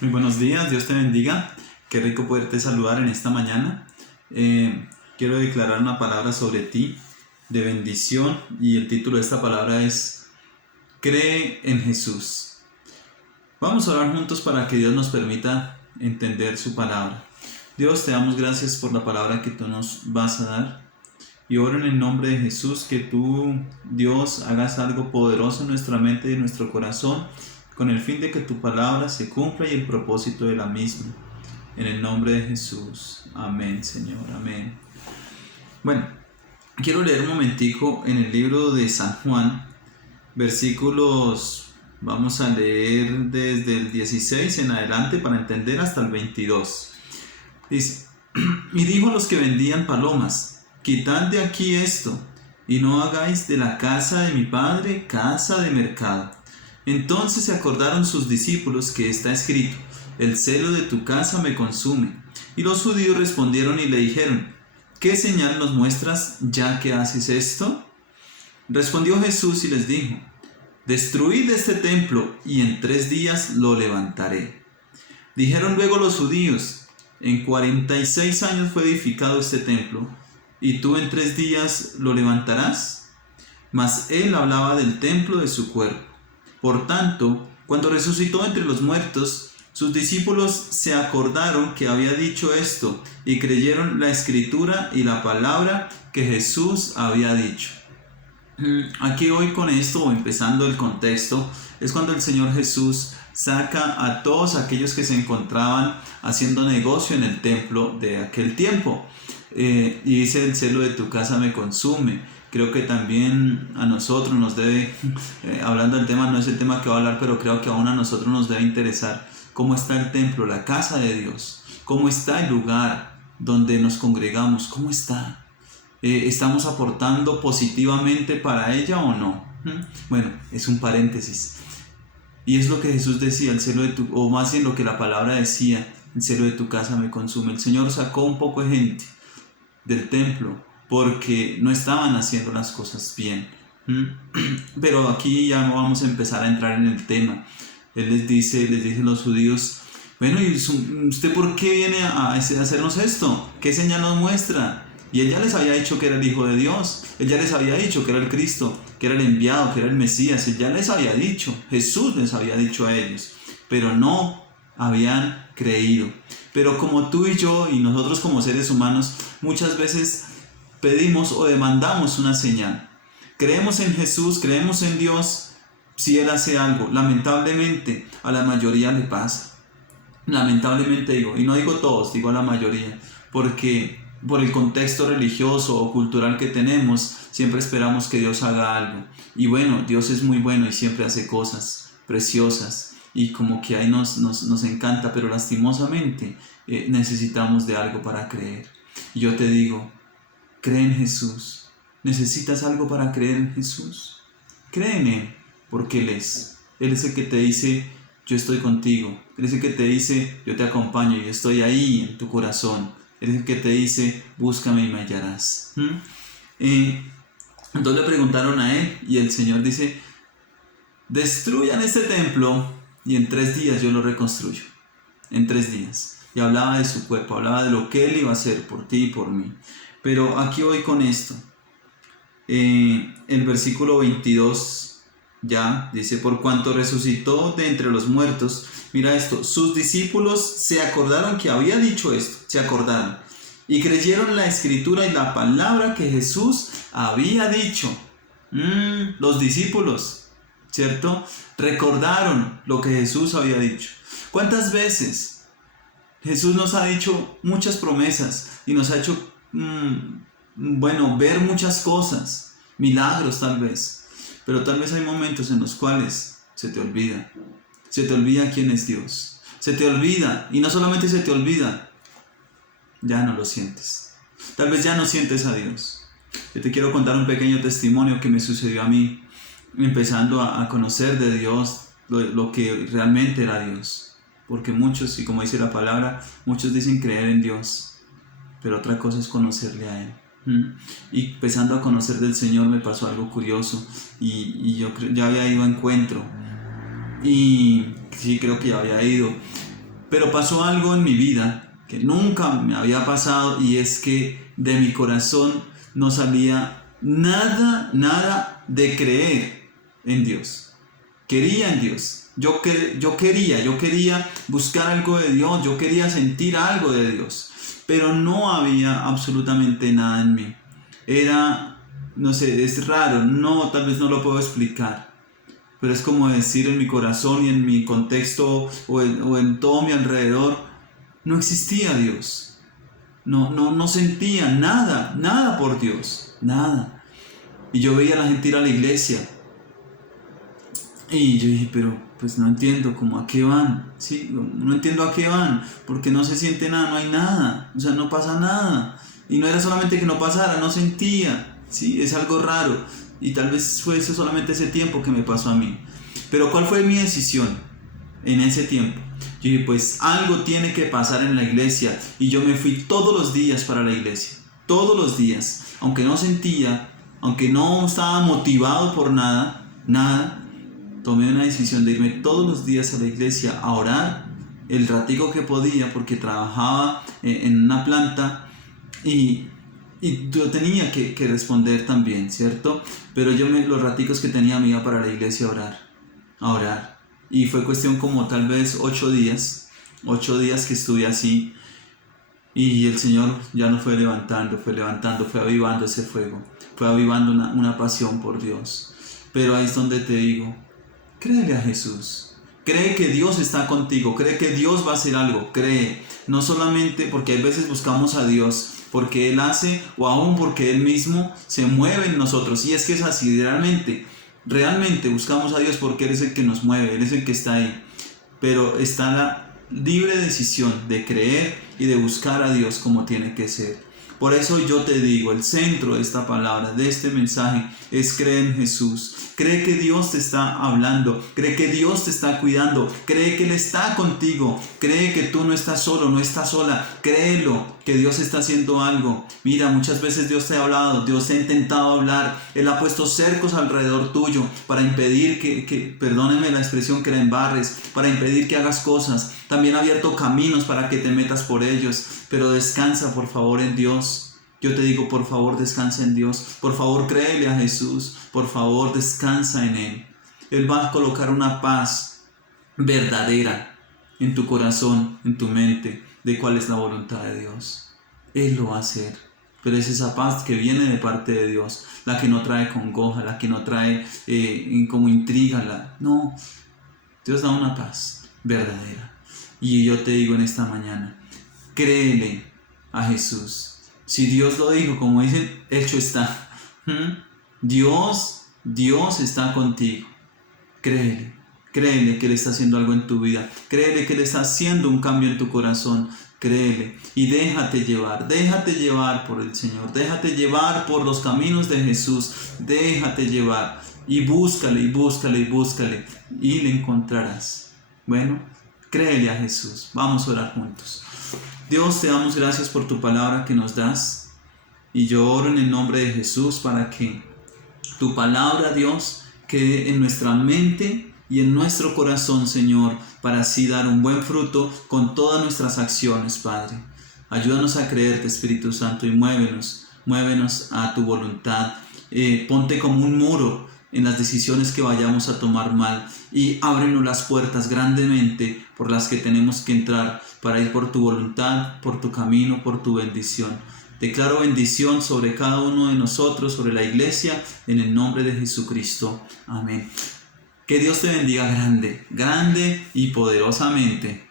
Muy buenos días, Dios te bendiga. Qué rico poderte saludar en esta mañana. Quiero declarar una palabra sobre ti de bendición y el título de esta palabra es Cree en Jesús. Vamos a orar juntos para que Dios nos permita entender su palabra. Dios, te damos gracias por la palabra que tú nos vas a dar. Y oro en el nombre de Jesús que tú, Dios, hagas algo poderoso en nuestra mente y en nuestro corazón con el fin de que tu palabra se cumpla y el propósito de la misma. En el nombre de Jesús. Amén, Señor. Amén. Bueno, quiero leer un momentico en el libro de San Juan, versículos, vamos a leer desde el 16 en adelante para entender hasta el 22. Dice, y dijo a los que vendían palomas, quitad de aquí esto, y no hagáis de la casa de mi padre casa de mercado. Entonces se acordaron sus discípulos que está escrito, el celo de tu casa me consume. Y los judíos respondieron y le dijeron, ¿qué señal nos muestras ya que haces esto? Respondió Jesús y les dijo, destruid este templo y en 3 días lo levantaré. Dijeron luego los judíos, en 46 años fue edificado este templo, ¿y tú en 3 días lo levantarás? Mas él hablaba del templo de su cuerpo. Por tanto, cuando resucitó entre los muertos, sus discípulos se acordaron que había dicho esto y creyeron la escritura y la palabra que Jesús había dicho. Aquí hoy con esto, empezando el contexto, es cuando el Señor Jesús saca a todos aquellos que se encontraban haciendo negocio en el templo de aquel tiempo. Y dice, el celo de tu casa me consume. Creo que también a nosotros nos debe, hablando del tema, no es el tema que voy a hablar, pero creo que aún a nosotros nos debe interesar cómo está el templo, la casa de Dios, cómo está el lugar donde nos congregamos, cómo está. ¿Estamos aportando positivamente para ella o no? Bueno, es un paréntesis. Y es lo que Jesús decía, el celo de tu, o más bien lo que la palabra decía, el celo de tu casa me consume. El Señor sacó un poco de gente del templo porque no estaban haciendo las cosas bien. Pero aquí ya vamos a empezar a entrar en el tema. Él les dice a los judíos, bueno, ¿y usted por qué viene a hacernos esto? ¿Qué señal nos muestra? Y él ya les había dicho que era el Hijo de Dios, él ya les había dicho que era el Cristo, que era el enviado, que era el Mesías, él ya les había dicho, Jesús les había dicho a ellos, pero no habían creído. Pero como tú y yo y nosotros como seres humanos, muchas veces pedimos o demandamos una señal. Creemos en Jesús, creemos en Dios, si Él hace algo. Lamentablemente a la mayoría le pasa. Lamentablemente digo, y no digo todos, digo a la mayoría, porque por el contexto religioso o cultural que tenemos, siempre esperamos que Dios haga algo. Y bueno, Dios es muy bueno y siempre hace cosas preciosas y como que ahí nos encanta, pero lastimosamente necesitamos de algo para creer. Y yo te digo, cree en Jesús. ¿Necesitas algo para creer en Jesús? Cree en Él, porque Él es. Él es el que te dice, yo estoy contigo. Él es el que te dice, yo te acompaño y estoy ahí en tu corazón. Él es el que te dice, búscame y me hallarás. Entonces le preguntaron a Él y el Señor dice, destruyan este templo y en 3 días yo lo reconstruyo. En 3 días. Y hablaba de su cuerpo, hablaba de lo que Él iba a hacer por ti y por mí. Pero aquí voy con esto. El versículo 22 ya dice, por cuanto resucitó de entre los muertos, mira esto, sus discípulos se acordaron que había dicho esto, se acordaron, y creyeron la escritura y la palabra que Jesús había dicho. Los discípulos, ¿cierto? Recordaron lo que Jesús había dicho. ¿Cuántas veces Jesús nos ha dicho muchas promesas y nos ha hecho ver muchas cosas, milagros tal vez, pero tal vez hay momentos en los cuales se te olvida quién es Dios, se te olvida, y no solamente se te olvida, ya no lo sientes, tal vez ya no sientes a Dios. Yo te quiero contar un pequeño testimonio que me sucedió a mí, empezando a conocer de Dios, lo que realmente era Dios, porque muchos, y como dice la palabra, muchos dicen creer en Dios, pero otra cosa es conocerle a Él. Y empezando a conocer del Señor me pasó algo curioso y yo ya había ido a encuentro y sí, creo que ya había ido, Pero pasó algo en mi vida que nunca me había pasado, y es que de mi corazón no salía nada de creer en Dios. Quería en Dios. Yo quería buscar algo de Dios, yo quería sentir algo de Dios, pero no había absolutamente nada en mí. Era, no sé, es raro, no, tal vez no lo puedo explicar, pero es como decir, en mi corazón y en mi contexto o en todo mi alrededor no existía Dios. No sentía nada por Dios, nada. Y yo veía a la gente ir a la iglesia y yo dije, pero pues no entiendo cómo a qué van, ¿sí? No entiendo a qué van, porque no se siente nada, no hay nada, o sea, no pasa nada. Y no era solamente que no pasara, no sentía, ¿sí? Es algo raro, y tal vez fue eso, solamente ese tiempo que me pasó a mí. Pero ¿cuál fue mi decisión en ese tiempo? Yo dije, pues algo tiene que pasar en la iglesia, y yo me fui todos los días para la iglesia, todos los días, aunque no sentía, aunque no estaba motivado por nada, tomé una decisión de irme todos los días a la iglesia a orar el ratico que podía, porque trabajaba en una planta y yo tenía que responder también, ¿cierto? Pero los raticos que tenía me iba para la iglesia a orar. Y fue cuestión como tal vez 8 días que estuve así, y el Señor ya nos fue levantando, fue avivando ese fuego, fue avivando una pasión por Dios. Pero ahí es donde te digo, créele a Jesús, cree que Dios está contigo, cree que Dios va a hacer algo, cree, no solamente porque hay veces buscamos a Dios porque Él hace, o aún porque Él mismo se mueve en nosotros, y es que es así, realmente buscamos a Dios porque Él es el que nos mueve, Él es el que está ahí, pero está la libre decisión de creer y de buscar a Dios como tiene que ser. Por eso yo te digo, el centro de esta palabra, de este mensaje, es creer en Jesús. Cree que Dios te está hablando, cree que Dios te está cuidando, cree que Él está contigo, cree que tú no estás solo, no estás sola, créelo, que Dios está haciendo algo. Mira, muchas veces Dios te ha hablado, Dios te ha intentado hablar, Él ha puesto cercos alrededor tuyo para impedir perdónenme la expresión, que la embarres, para impedir que hagas cosas. También ha abierto caminos para que te metas por ellos, pero descansa por favor en Dios. Yo te digo, por favor, descansa en Dios. Por favor, créele a Jesús. Por favor, descansa en Él. Él va a colocar una paz verdadera en tu corazón, en tu mente, de cuál es la voluntad de Dios. Él lo va a hacer. Pero es esa paz que viene de parte de Dios, la que no trae congoja, la que no trae como intriga. No, Dios da una paz verdadera. Y yo te digo en esta mañana, créele a Jesús. Si Dios lo dijo, como dicen, hecho está. Dios está contigo. Créele que Él está haciendo algo en tu vida. Créele que Él está haciendo un cambio en tu corazón. Créele y déjate llevar por el Señor. Déjate llevar por los caminos de Jesús. Déjate llevar y búscale y le encontrarás. Bueno, créele a Jesús. Vamos a orar juntos. Dios, te damos gracias por tu palabra que nos das, y yo oro en el nombre de Jesús para que tu palabra, Dios, quede en nuestra mente y en nuestro corazón, Señor, para así dar un buen fruto con todas nuestras acciones, Padre. Ayúdanos a creerte, Espíritu Santo, y muévenos a tu voluntad. Ponte como un muro en las decisiones que vayamos a tomar mal, y ábrenos las puertas grandemente por las que tenemos que entrar para ir por tu voluntad, por tu camino, por tu bendición. Declaro bendición sobre cada uno de nosotros, sobre la iglesia, en el nombre de Jesucristo. Amén. Que Dios te bendiga grande y poderosamente.